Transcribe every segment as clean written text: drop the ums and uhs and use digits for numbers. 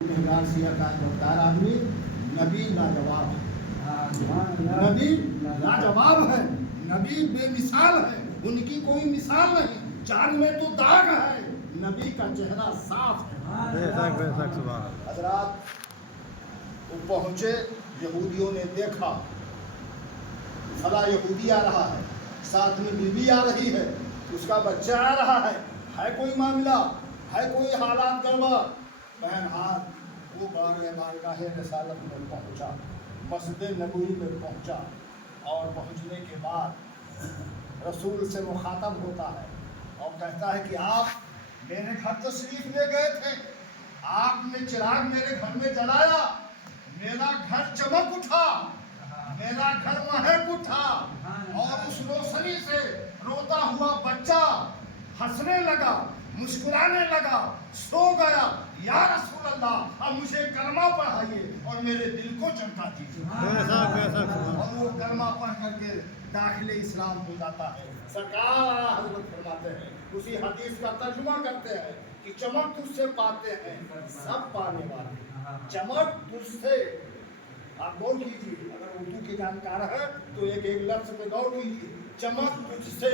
वफादार आदमी नबी लाजवाब है, नबी लाजवाब है, नबी बेमिसाल है, उनकी कोई मिसाल नहीं। चांद में तो दाग है, नबी का चेहरा साफ है। हजरात वो पहुंचे, यहूदियों ने देखा फला यहूदी आ रहा है, साथ में बीबी आ रही है, उसका बच्चा आ रहा है कोई मामला, है कोई हालात गड़बड़। बहरहाल वो बारगाह रसालत में पहुंचा, मस्जिद नबवी में पहुंचा, और पहुंचने के बाद रसूल से मुखातब होता है और कहता है कि आप मेरे घर तशरीफ ले गए थे, आपने चिराग मेरे घर में जलाया, मेरा घर चमक उठा, मेरा घर महक उठा, और उस रोशनी से रोता हुआ बच्चा हंसने लगा, मुस्कुराने लगा, सो गया। या रसूल अल्लाह, अब मुझे कलमा पढ़ाइए और मेरे दिल को चमका दीजिए। और वो कलमा पढ़ करके दाखिले इस्लाम हो जाता है। सरकार हजरत फरमाते हैं, उसी हदीस का तर्जुमा करते हैं कि चमक तुझसे पाते हैं सब पाने वाले, चमक तुझसे। आप गौर कीजिए, अगर उर्दू के जानकार है तो एक एक लफ्ज पे गौर कीजिए। चमक तुझसे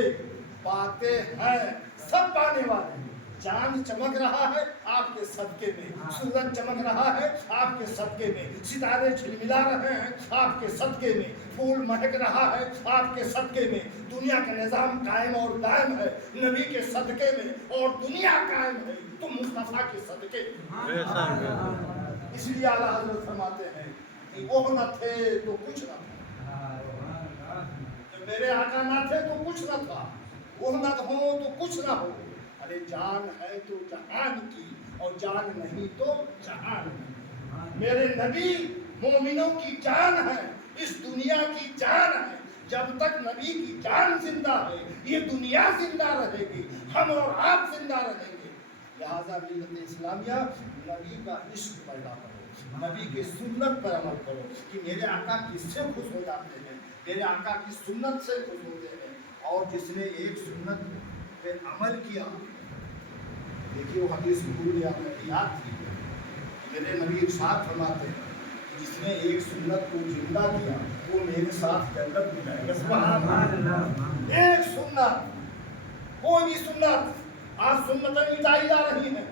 पाते हैं सब पाने वाले। चांद चमक रहा है आपके सदके में, सूरज चमक रहा है आपके सदके में, सितारे झिलमिला रहे हैं आपके सदके में, फूल महक रहा है आपके सदके में। दुनिया का निजाम कायम और दायम है नबी के सदके में, और दुनिया कायम है तो मुस्तफा के सदके में। इसलिए आला हज़रत फरमाते हैं कि वो न थे तो कुछ न था, मेरे आका न थे तो कुछ न था, वो न हो तो कुछ न हो। अरे जान है तो जहान की, और जान नहीं तो जहान नहीं। मेरे नबी मोमिनों की जान है, इस दुनिया की जान है। जब तक नबी की जान जिंदा है ये दुनिया जिंदा रहेगी, हम और आप जिंदा रहेंगे। लिहाजा मिल्लत इस्लामिया, नबी का इश्क पैदा करो, नबी के सुन्नत पर अमल करो कि मेरे आका किससे खुश हो जाते हैं, मेरे आका की सुन्नत से खुश होते हैं। और जिसने एक सुन्नत पे अमल किया, देखिए वो हदीस भूल गया, मैं याद थी, मेरे नबी इरशाद फरमाते हैं जिसने एक सुन्नत को जिंदा किया वो मेरे साथ जन्नत में जाएगा। सुभान अल्लाह। एक सुन्नत, कोई भी सुन्नत, आज सुन्नतें मिटाई जा रही हैं,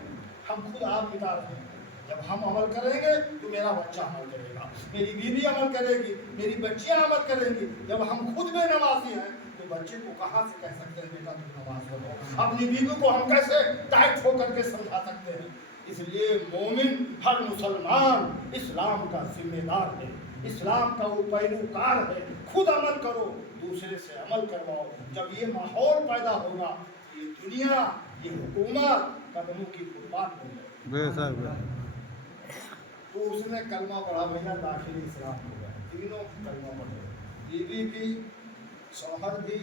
हम खुद आप मिटा रहे हैं। जब हम अमल करेंगे तो मेरा बच्चा अमल करेगा, मेरी बीवी अमल करेगी, मेरी बच्चियां अमल करेंगी। जब हम खुद बेनमाजी हैं तो बच्चे को कहाँ से कह सकते हैं बेटा तुम नमाज पढ़ो? अपनी बीवी को हम कैसे टाइट होकर के समझा सकते हैं? इसलिए मोमिन, हर मुसलमान इस्लाम का जिम्मेदार है, इस्लाम का वो पैरोकार है। खुद अमल करो, दूसरे से अमल करवाओ। जब ये माहौल पैदा होगा ये दुनिया, ये हुकूमत कदमों की फुटपाथ हो जाएगी। तो उसने कलमा पढ़ा, भैया दाखिल इस्लाम हो गया, तीनों कलमा पढ़े, बीवी भी, शौहर भी,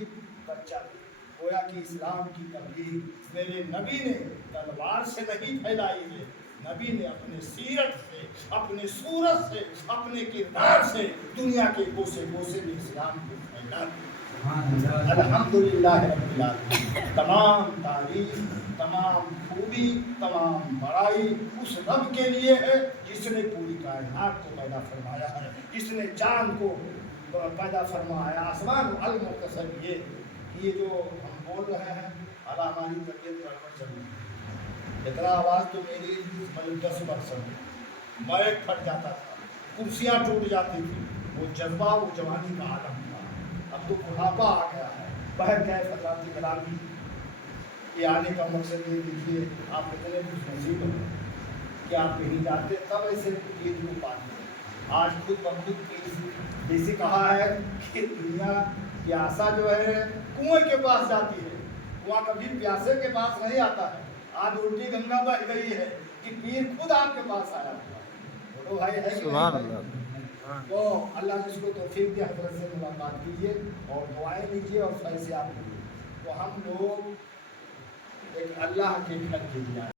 बच्चा भी। गोया कि इस्लाम की तबलीग मेरे नबी ने तलवार से नहीं फैलाई है, नबी ने अपने सीरत से, अपने सूरत से, अपने किरदार से दुनिया के कोसे कोसे में इस्लाम को फैला दिया। अल्हम्दुलिल्लाह रब्बिल आलमीन। तमाम तारीफ, तमाम खूबी, तमाम बड़ाई उस रब के लिए है जिसने पूरी कायनात को पैदा फरमाया है, जिसने चांद को पैदा फरमाया, आसमान अल-मुक़तसम। ये जो हम बोल रहे हैं अला हमारी तबीयत गड़बड़ चल रही है। इतना आवाज़ तो मेरी 10 वर्ष में मैं फट जाता था, कुर्सियाँ टूट जाती थी, वो जज्बा, वो जवानी का आलम था। अब तो बुढ़ापा आ गया है। बहर गए फजरात कलामी, ये आने का मकसद ये देखिए, आप इतने खुश नसीब हैं कि आप कहीं जाते तब ऐसे ईद को पाते हैं। आज खुद बखुद जैसे कहा है कि दुनिया प्यासा जो है कुएं के पास जाती है, कुआं कभी प्यासे के पास नहीं आता है। आज उल्टी गंगा बह गई है कि पीर खुद आपके पास आया हुआ। बोलो भाई है कि तो अल्लाह जिसको तौफीक दे हज़रत से मुलाकात कीजिए और दुआएं लीजिए और फैज़ आप लीजिए। तो हम लोग एक अल्लाह के घर के लिए